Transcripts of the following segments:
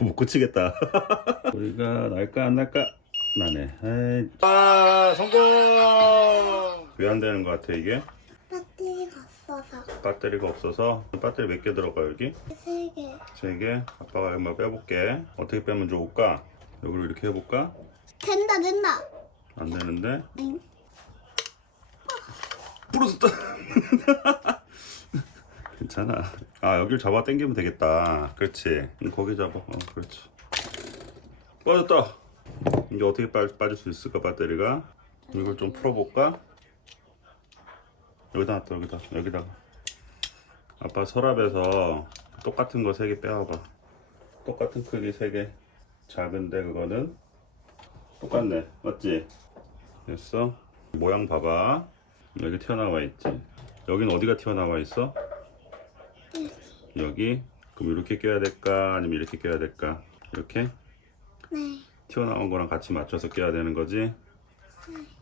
더 못 고치겠다. 우리가 날까 안 날까? 나네. 에이. 성공! 왜 안 되는 것 같아 이게? 배터리가 없어서. 배터리가 없어서. 배터리 몇 개 들어가 여기? 3개. 3개? 아빠가 한번 빼볼게. 어떻게 빼면 좋을까? 여기로 이렇게 해볼까? 된다. 안 되는데? 응. 부러졌다. 괜찮아. 아, 여기를 잡아 당기면 되겠다. 그렇지. 거기 잡아. 그렇지. 빠졌다. 이게 어떻게 빠질 수 있을까, 배터리가? 이걸 좀 풀어볼까? 여기다 놨다, 여기다가. 아빠 서랍에서 똑같은 거 3개 빼와봐. 똑같은 크기 3개. 작은데 그거는 똑같네. 맞지? 됐어. 모양 봐봐. 여기 튀어나와 있지. 여긴 어디가 튀어나와 있어? 여기. 그럼 이렇게 껴야 될까? 아니면 이렇게 껴야 될까? 이렇게? 네. 튀어나온 거랑 같이 맞춰서 껴야 되는 거지?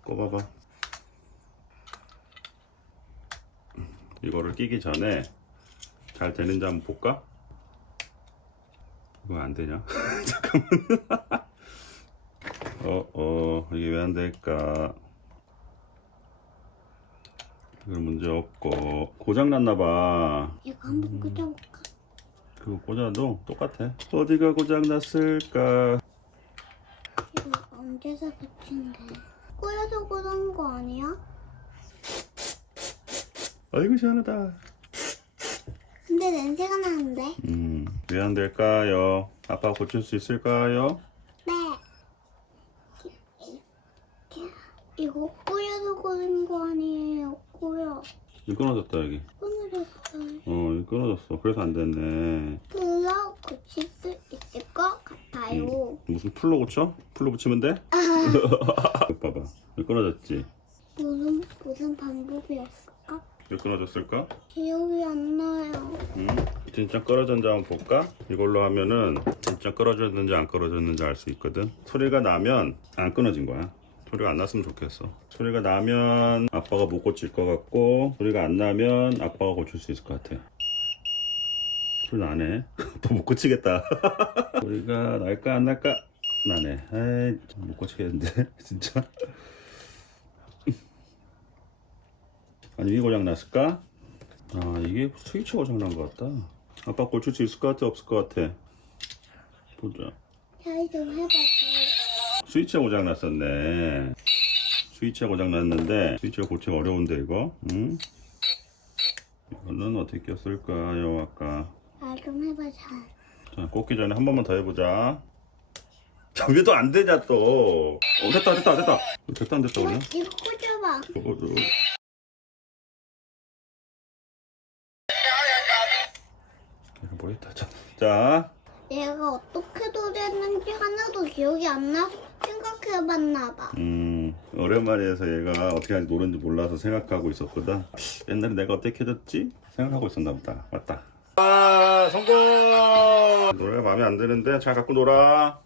꼽아봐. 이거를 끼기 전에 잘 되는지 한번 볼까? 이거 안 되냐? 잠깐만. 이게 왜 안 될까? 이건 문제 없고 고장 났나봐. 이거 한번 꽂아볼까? 그거 꽂아도 똑같아. 어디가 고장 났을까? 이거 언제서 붙인데? 꼬여서 꽂은 거 아니야? 아이고 시원하다. 근데 냄새가 나는데? 왜 안 될까요? 아빠 고칠 수 있을까요? 네. 이거 꼬여서 꽂은 거 아니에요? 꼬여. 이거 끊어졌다 여기. 끊어졌어요. 이거 끊어졌어. 그래서 안 됐네. 풀로 고칠 수 있을 것 같아요. 무슨 풀로 고쳐? 풀로 붙이면 돼? 이거 봐봐. 이거 끊어졌지? 무슨 방법이었을까? 왜 끊어졌을까? 기억이 안 나요. 진짜 끊어졌는지 한번 볼까? 이걸로 하면은 진짜 끊어졌는지 안 끊어졌는지 알 수 있거든. 소리가 나면 안 끊어진 거야. 소리가 안 났으면 좋겠어. 소리가 나면 아빠가 못 고칠 것 같고, 소리가 안 나면 아빠가 고칠 수 있을 것 같아. 소리 나네. 더 못 고치겠다. 소리가 날까 안 날까? 나네. 에이, 못 고치겠는데 진짜. 아니 이게 고장 났을까? 아, 이게 스위치 고장 난 것 같다. 아빠 고칠 수 있을 것 같아, 없을 것 같아? 보자. 잘 좀 해봐요. 스위치가 고장 났었네. 스위치가 고장 났는데 스위치가 고치기 어려운데 이거? 응? 이거는 어떻게 꼈을까요? 아까. 잘 좀 해봐, 잘. 자, 꽂기 전에 한 번만 더 해보자. 자, 왜 또 안 되냐 또? 됐다. 됐다 안 됐다 그래? 이거 꽂아봐. 이거 뭐였다. 자. 내가 어떻게 도전했는지 하나도 기억이 안 나서 생각해봤나봐. 오랜만에 해서 얘가 어떻게 하는지 모르는지 몰라서 생각하고 있었거든. 옛날에 내가 어떻게 해줬지? 생각하고 있었나 보다. 맞다. 성공! 노래가 마음에 안 드는데 잘 갖고 놀아.